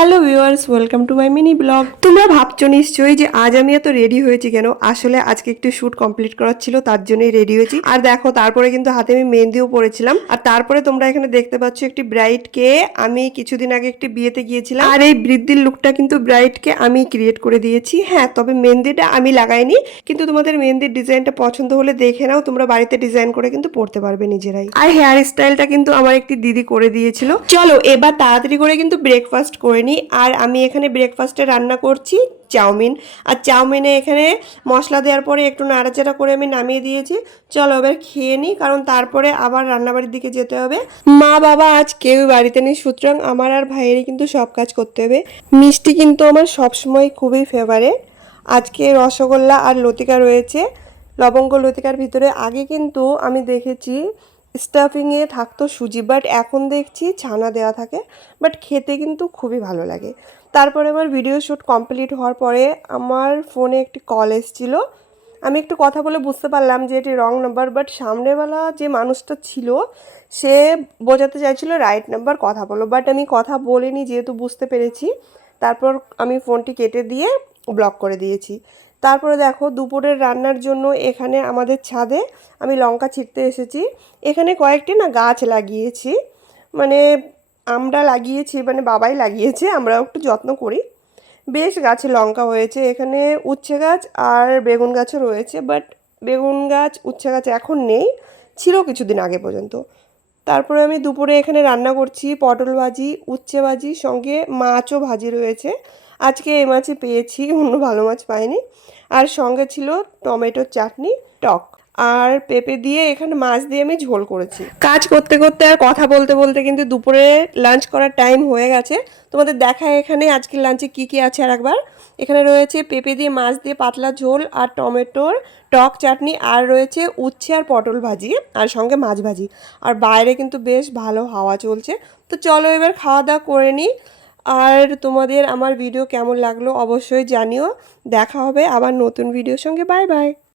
Hello viewers, welcome to my mini blog. তোমরা ভাবছো নিশ্চয়ই যে আজ আমি এত রেডি হয়েছি কেন। আসলে আজকে একটু শ্যুট কমপ্লিট করার ছিল, তার জন্যই রেডি হয়েছি। আর দেখো, তারপরে কিন্তু হাতে আমি মেহেন্দিও পরেছিলাম। আর তারপরে তোমরা এখানে দেখতে পাচ্ছ একটি ব্রাইডকে আমি কিছুদিন আগে একটি বিয়েতে গিয়েছিলাম। আর এই বৃদ্ধির লুকটা কিন্তু ব্রাইডকে আমি ক্রিয়েট করে দিয়েছি। হ্যাঁ, তবে মেহেন্দিটা আমি লাগাইনি, কিন্তু তোমাদের মেহেন্দির ডিজাইনটা পছন্দ হলে দেখে নাও, তোমরা বাড়িতে ডিজাইন করে কিন্তু পরতে পারবে নিজেরাই। আর হেয়ার স্টাইলটা কিন্তু আমার একটি দিদি করে দিয়েছিল। চলো এবার তাড়াতাড়ি করে কিন্তু ব্রেকফাস্ট করে নিই। আর আমি এখানে ব্রেকফাস্টে রান্না করছি চাউমিন। আর চাউমিনে এখানে মশলা দেওয়ার পরে একটু নাড়াচাড়া করে আমি নামিয়ে দিয়েছি। চলো এবার খেয়ে নিই, কারণ তারপরে আবার রান্নাবাড়ির দিকে যেতে হবে। মা বাবা আজ কেউ বাড়িতে নেই, সুতরাং আমার আর ভাইয়েরই কিন্তু সব কাজ করতে হবে। মিষ্টি কিন্তু আমার সবসময় খুবই ফেভারিট। আজকে রসগোল্লা আর লতিকা রয়েছে। লবঙ্গ লতিকার ভিতরে আগে কিন্তু আমি দেখেছি স্টাফিংয়ে থাকতো সুজি, বাট এখন দেখছি ছানা দেওয়া থাকে। বাট খেতে কিন্তু খুবই ভালো লাগে। তারপরে আমার ভিডিও শ্যুট কমপ্লিট হওয়ার পরে আমার ফোনে একটি কল এসেছিলো। আমি একটু কথা বলে বুঝতে পারলাম যে এটি রং নাম্বার, বাট সামনেবেলা যে মানুষটা ছিল সে বোঝাতে চাইছিল রাইট নাম্বার, কথা বলো। বাট আমি কথা বলিনি, যেহেতু বুঝতে পেরেছি। তারপর আমি ফোনটি কেটে দিয়ে ব্লক করে দিয়েছি। তারপরে দেখো, দুপুরের রান্নার জন্য এখানে আমাদের ছাদে আমি লঙ্কা ছিঁড়তে এসেছি। এখানে কয়েকটি না গাছ লাগিয়েছি, মানে আমরা লাগিয়েছি, মানে বাবাই লাগিয়েছে, আমরাও একটু যত্ন করি। বেশ গাছে লঙ্কা হয়েছে। এখানে উচ্ছে গাছ আর বেগুন গাছও রয়েছে, বাট বেগুন গাছ উচ্ছে গাছ এখন নেই, ছিল কিছুদিন আগে পর্যন্ত। তারপরে আমি দুপুরে এখানে রান্না করছি পটল ভাজি, উচ্ছে ভাজি, সঙ্গে মাছও ভাজি রয়েছে। আজকে এই মাছই পেয়েছি, অন্য ভালো মাছ পাইনি। আর সঙ্গে ছিল টমেটোর চাটনি, টক আর পেঁপে দিয়ে এখানে মাছ দিয়ে আমি ঝোল করেছি। কাজ করতে করতে আর কথা বলতে বলতে কিন্তু দুপুরে লাঞ্চ করার টাইম হয়ে গেছে। তোমাদের দেখায় এখানে আজকের লাঞ্চে কি কি আছে আর একবার। এখানে রয়েছে পেঁপে দিয়ে মাছ দিয়ে পাতলা ঝোল আর টমেটোর টক চাটনি, আর রয়েছে উচ্ছে আর পটল ভাজি, আর সঙ্গে মাছ ভাজি। আর বাইরে কিন্তু বেশ ভালো হাওয়া চলছে। তো চলো এবার খাওয়া দাওয়া করে নিই। আর তোমাদের আমার ভিডিও কেমন লাগলো অবশ্যই জানিও। দেখা হবে আবার নতুন ভিডিওর সঙ্গে। Bye bye.